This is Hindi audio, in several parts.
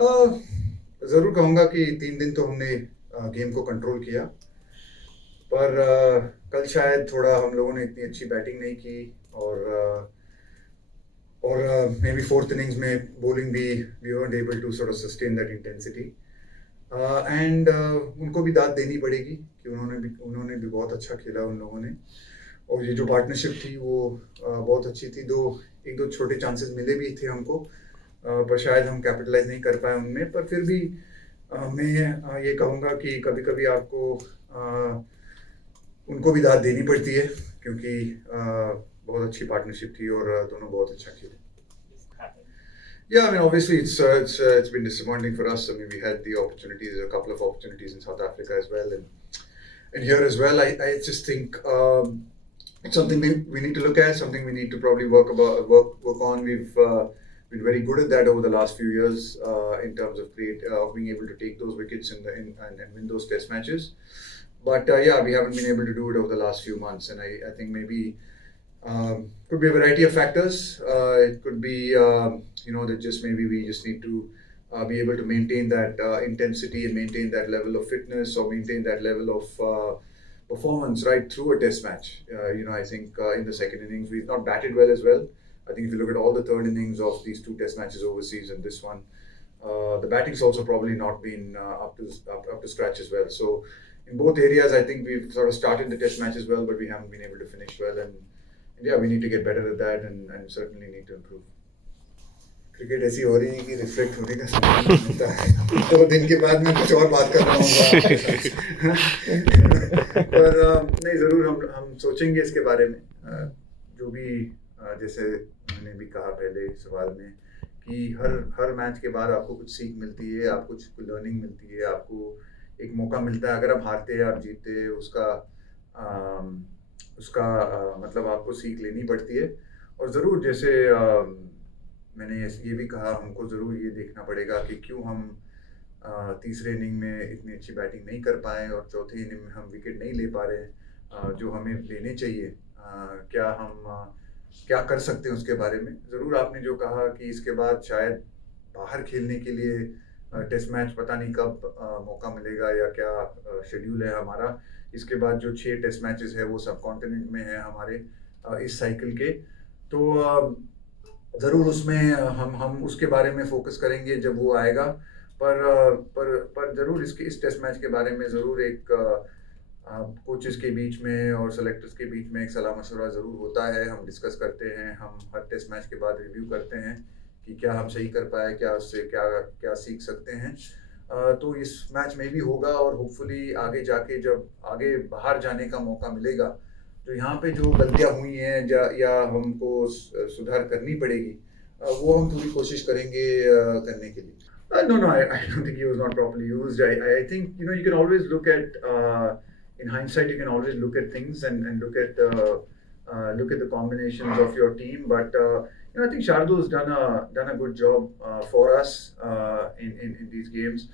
ज़रूर कहूँगा कि 3 दिन तो हमने गेम को कंट्रोल किया, पर कल शायद थोड़ा हम लोगों ने इतनी अच्छी बैटिंग नहीं की, और मे बी फोर्थ इनिंग्स में बॉलिंग भी we weren't able to sort of sustain that intensity. And उनको भी दाद देनी पड़ेगी कि उन्होंने भी बहुत अच्छा खेला उन लोगों ने, और ये जो पार्टनरशिप थी वो बहुत अच्छी थी। एक दो छोटे चांसेस मिले भी थे हमको, पर शायद हम कैपिटलाइज नहीं कर पाए उनमें। पर फिर भी मैं ये कहूँगा कि कभी कभी आपको उनको भी दाद देनी पड़ती है, क्योंकि बहुत अच्छी पार्टनरशिप थी और दोनों बहुत अच्छा खेले। Yeah, I mean, obviously it's been disappointing for us. I mean, we had a couple of opportunities in South Africa as well, and here as well. I just think it's something we need to look at, something we need to probably work on. We've been very good at that over the last few years in terms of being able to take those wickets and win those test matches. But yeah, we haven't been able to do it over the last few months, and I think maybe could be a variety of factors. It could be that just maybe we just need to be able to maintain that intensity and maintain that level of fitness, or maintain that level of performance right through a test match. I think in the second innings we've not batted well as well. I think if you look at all the third innings of these two test matches overseas and this one, the batting's also probably not been up to scratch as well. So in both areas, I think we've sort of started the test matches well, but we haven't been able to finish well. And yeah, we need to get better at that, and certainly need to improve. Cricket ऐसी हो रही है कि रिफ्लेक्ट होने का समय नहीं मिलता है, तो दिन के बाद मैं कुछ और बात कर रहा हूँ। पर नहीं, ज़रूर हम सोचेंगे इसके बारे में। जो भी जैसे मैंने भी कहा पहले सवाल में कि हर मैच के बाद आपको कुछ सीख मिलती है, आपको कुछ लर्निंग मिलती है, आपको एक मौका मिलता है। अगर आप हारते हैं, आप जीतते हैं, उसका मतलब आपको सीख लेनी पड़ती है। और ज़रूर जैसे मैंने ये भी कहा, हमको ज़रूर ये देखना पड़ेगा कि क्यों हम तीसरे इनिंग में इतनी अच्छी बैटिंग नहीं कर पाए और चौथे इनिंग में हम विकेट नहीं ले पा रहे जो हमें लेने चाहिए। क्या कर सकते हैं उसके बारे में। ज़रूर आपने जो कहा कि इसके बाद शायद बाहर खेलने के लिए टेस्ट मैच पता नहीं कब मौका मिलेगा या क्या शेड्यूल है हमारा। इसके बाद जो 6 टेस्ट मैचेस है वो सब कॉन्टिनेंट में है हमारे इस साइकिल के। तो ज़रूर उसमें हम उसके बारे में फोकस करेंगे जब वो आएगा। पर ज़रूर इस टेस्ट मैच के बारे में ज़रूर एक कोचेस के बीच में और सेलेक्टर्स के बीच में एक सलाह मशवरा ज़रूर होता है। हम डिस्कस करते हैं, हम हर टेस्ट मैच के बाद रिव्यू करते हैं कि क्या हम सही कर पाए, क्या उससे क्या सीख सकते हैं। तो इस मैच में भी होगा, और होपफुली आगे जाके जब आगे बाहर जाने का मौका मिलेगा, तो यहाँ पे जो गलतियाँ हुई हैं या हमको सुधार करनी पड़ेगी, वो हम पूरी कोशिश करेंगे करने के लिए। No, I don't think he was not properly used. I think you can always look at in hindsight, you can always look at things and look at the combinations of your team. But I think Shardu's done a good job for us in these games.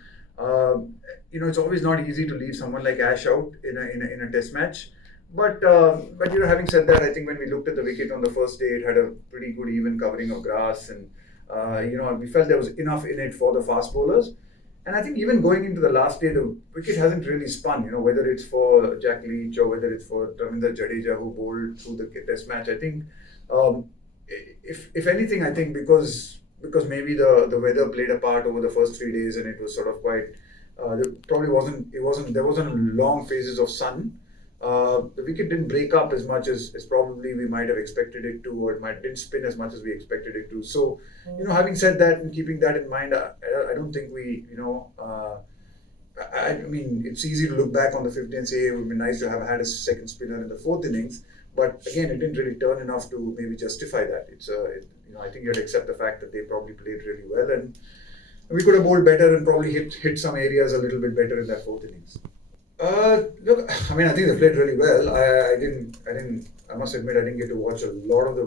It's always not easy to leave someone like Ash out in a test match. But having said that, I think when we looked at the wicket on the first day, it had a pretty good even covering of grass, and we felt there was enough in it for the fast bowlers. And I think even going into the last day, the wicket hasn't really spun. Whether it's for Jack Leach or whether it's for Ravinder Jadeja, who bowled through the test match. I think if anything, I think because maybe the weather played a part over the first 3 days, and it was sort of quite there wasn't long phases of sun. The wicket didn't break up as much as probably we might have expected it to, or it didn't spin as much as we expected it to. So, having said that and keeping that in mind, I don't think we, I mean, it's easy to look back on the 5th day and say it would be nice to have had a second spinner in the 4th innings. But again, it didn't really turn enough to maybe justify that. I think you had to accept the fact that they probably played really well, and we could have bowled better and probably hit some areas a little bit better in that 4th innings. Look, I mean, I think they played really well. I must admit, I didn't get to watch a lot of the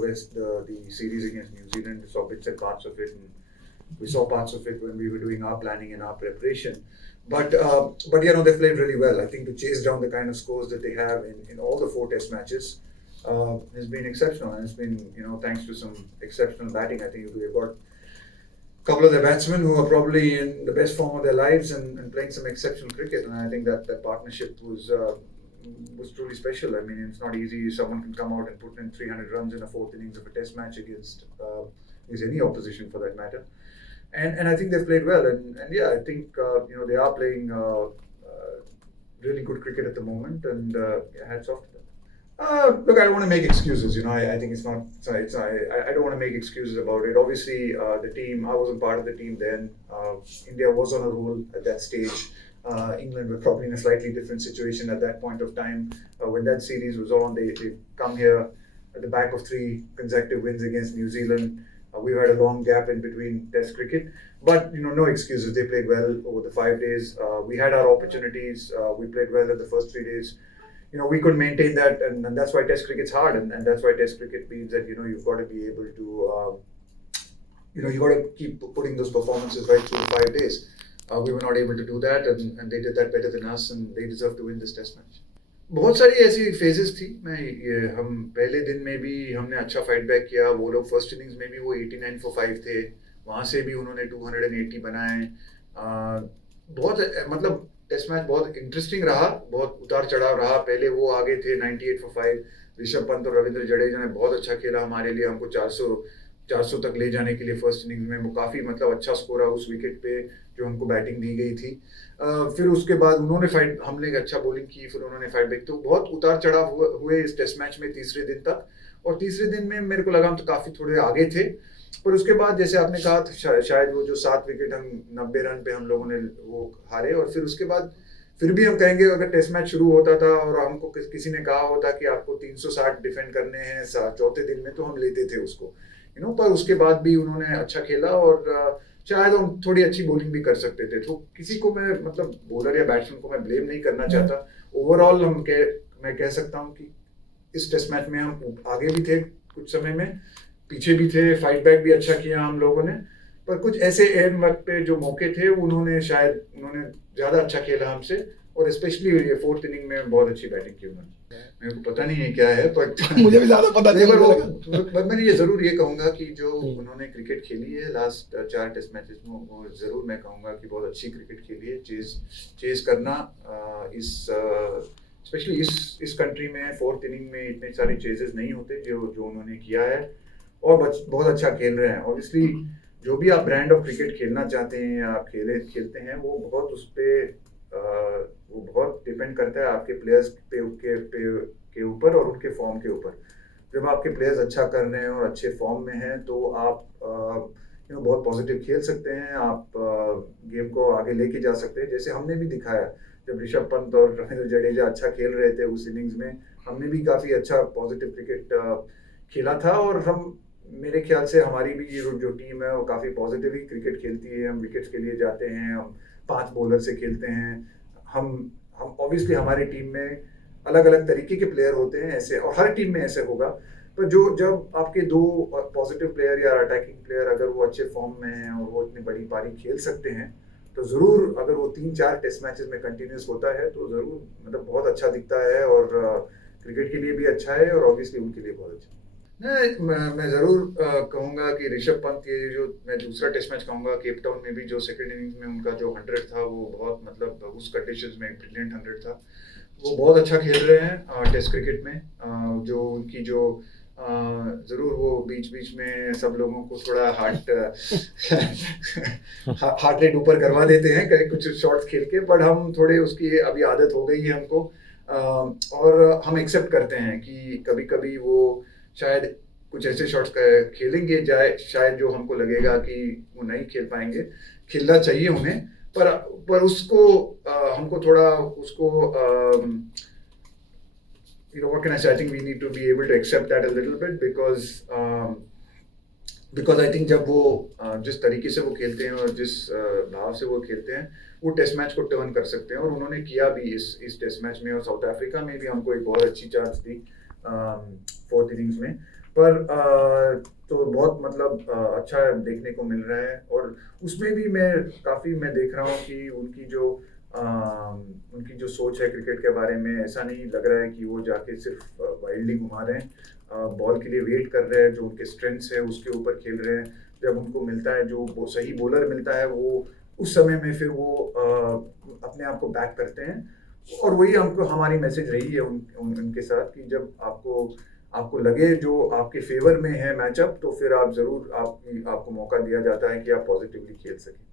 series against New Zealand. We saw bits and parts of it, and we saw parts of it when we were doing our planning and our preparation. But they played really well. I think to chase down the kind of scores that they have in all the 4 test matches has been exceptional, and it's been, thanks to some exceptional batting. I think they've got couple of the batsmen who are probably in the best form of their lives and playing some exceptional cricket. And I think that partnership was truly special. I mean, it's not easy. Someone can come out and put in 300 runs in a fourth innings of a Test match against any opposition for that matter. And I think they've played well. And yeah, I think they are playing really good cricket at the moment. And yeah, hats off to them. Look, I don't want to make excuses. I think it's not. I don't want to make excuses about it. Obviously, the team. I wasn't part of the team then. India was on a roll at that stage. England were probably in a slightly different situation at that point of time. When that series was on, they come here at the back of 3 consecutive wins against New Zealand. We've had a long gap in between Test cricket, but no excuses. They played well over the 5 days. We had our opportunities. We played well in the first 3 days. We could maintain that, and that's why Test cricket's hard, and that's why Test cricket means that you've got to be able to, you got to keep putting those performances right through the 5 days. We were not able to do that, and they did that better than us, and they deserve to win this Test match. बहुत सारी ऐसी फेजेस थी. हम पहले दिन में भी हमने अच्छा फाइट बैक किया. वो लोग फर्स्ट इनिंग्स में भी वो 89 for 5 थे. वहाँ से भी उन्होंने 280 बनाए. बहुत मतलब टेस्ट मैच बहुत इंटरेस्टिंग रहा. बहुत उतार चढ़ाव रहा. पहले वो आगे थे 98 for 5. ऋषभ पंत और रविंद्र जडेजा ने बहुत अच्छा खेला हमारे लिए. हमको 400 तक ले जाने के लिए फर्स्ट इनिंग्स में वो काफ़ी मतलब अच्छा स्कोर रहा उस विकेट पे जो हमको बैटिंग दी गई थी. फिर उसके बाद उन्होंने फाइट, हमने अच्छा बॉलिंग की, फिर उन्होंने फाइट बैक. तो बहुत उतार चढ़ाव हुए इस टेस्ट मैच में तीसरे दिन तक. और तीसरे दिन में मेरे को लगा हम तो काफ़ी थोड़े आगे थे. पर उसके बाद जैसे आपने कहा शायद वो जो 7 विकेट हम 90 रन पे हम लोगों ने वो हारे. और फिर उसके बाद फिर भी हम कहेंगे अगर टेस्ट मैच शुरू होता था और हमको किसी ने कहा होता कि आपको 360 डिफेंड करने हैं चौथे दिन में, तो हम लेते थे उसको. पर उसके बाद भी उन्होंने अच्छा खेला और शायद हम थोड़ी अच्छी बॉलिंग भी कर सकते थे. तो किसी को मैं मतलब बॉलर या बैट्समैन को मैं ब्लेम नहीं करना चाहता. ओवरऑल मैं कह सकता हूँ कि इस टेस्ट मैच में हम आगे भी थे, कुछ समय में पीछे भी थे. फाइट बैक भी अच्छा किया हम लोगों ने. पर कुछ ऐसे एंड वक्त पे जो मौके थे उन्होंने ज़्यादा अच्छा खेला हमसे. और स्पेशली ये 4th इनिंग में बहुत अच्छी बैटिंग की उन्होंने. मेरे को पता नहीं है क्या है, बट मुझे भी ज़्यादा पता नहीं. पर मैं ये ज़रूर ये कहूँगा कि जो उन्होंने क्रिकेट खेली है लास्ट 4 टेस्ट मैचेस में, वो ज़रूर मैं कहूँगा कि बहुत अच्छी क्रिकेट खेली है. चेज करना स्पेशली इस कंट्री में 4th इनिंग में इतने सारे चेजेस नहीं होते जो उन्होंने किया है. और बहुत अच्छा खेल रहे हैं. ऑब्वियसली जो भी आप ब्रांड ऑफ क्रिकेट खेलना चाहते हैं या आप खेलते हैं, वो बहुत उस पर वो बहुत डिपेंड करता है आपके प्लेयर्स के ऊपर और उनके फॉर्म के ऊपर. जब आपके प्लेयर्स अच्छा कर रहे हैं और अच्छे फॉर्म में हैं तो आप बहुत पॉजिटिव खेल सकते हैं. आप गेम को आगे लेके जा सकते हैं. जैसे हमने भी दिखाया जब ऋषभ पंत और रविंद्र जडेजा अच्छा खेल रहे थे उस इनिंग्स में, हमने भी काफ़ी अच्छा पॉजिटिव क्रिकेट खेला था. और मेरे ख्याल से हमारी भी जो टीम है वो काफ़ी पॉजिटिव ही क्रिकेट खेलती है. हम विकेट्स के लिए जाते हैं, हम 5 बॉलर से खेलते हैं. हम ऑब्वियसली हमारी टीम में अलग अलग तरीके के प्लेयर होते हैं ऐसे, और हर टीम में ऐसे होगा. पर जब आपके 2 पॉजिटिव प्लेयर या अटैकिंग प्लेयर अगर वो अच्छे फॉर्म में हैं और वो इतनी बड़ी पारी खेल सकते हैं, तो ज़रूर अगर वो 3-4 टेस्ट मैचेस में कंटिन्यूस होता है तो ज़रूर मतलब बहुत अच्छा दिखता है. और क्रिकेट के लिए भी अच्छा है और ऑब्वियसली उनके लिए बहुत अच्छा. मैं ज़रूर कहूँगा कि ऋषभ पंत, ये जो मैं दूसरा टेस्ट मैच कहूँगा, केप टाउन में भी जो सेकंड इनिंग्स में उनका जो 100 था वो बहुत मतलब उस कंडीशंस में ब्रिलियंट 100 था. वो बहुत अच्छा खेल रहे हैं टेस्ट क्रिकेट में. जो उनकी जो ज़रूर वो बीच में सब लोगों को थोड़ा हार्ट रेट ऊपर करवा देते हैं कुछ शॉट्स खेल के. बट हम थोड़े उसकी अभी आदत हो गई है हमको, और हम एक्सेप्ट करते हैं कि कभी कभी वो शायद कुछ ऐसे शॉट्स खेलेंगे शायद जो हमको लगेगा कि वो नहीं खेल पाएंगे. खेलना चाहिए उन्हें, पर उसको हमको थोड़ा उसको what can I say? I think we need to be able to accept that a little bit because I think जब वो जिस तरीके से वो खेलते हैं और जिस भाव से वो खेलते हैं, वो टेस्ट मैच को टर्न कर सकते हैं. और उन्होंने किया भी इस टेस्ट मैच में. और साउथ अफ्रीका में भी हमको एक बहुत अच्छी चांस दी 4th इनिंग्स में. पर तो बहुत मतलब अच्छा देखने को मिल रहा है. और उसमें भी मैं देख रहा हूँ कि उनकी जो सोच है क्रिकेट के बारे में, ऐसा नहीं लग रहा है कि वो जाके सिर्फ वाइल्डली घुमा रहे हैं. बॉल के लिए वेट कर रहे हैं, जो उनके स्ट्रेंथ्स है उसके ऊपर खेल रहे हैं. जब उनको मिलता है, जो वो सही बॉलर मिलता है, वो उस समय में फिर वो अपने आप को बैक करते हैं। और वही हमको हमारी मैसेज रही है उनके साथ कि जब आपको लगे जो आपके फेवर में है मैचअप, तो फिर आप ज़रूर आपको मौका दिया जाता है कि आप पॉजिटिवली खेल सकें।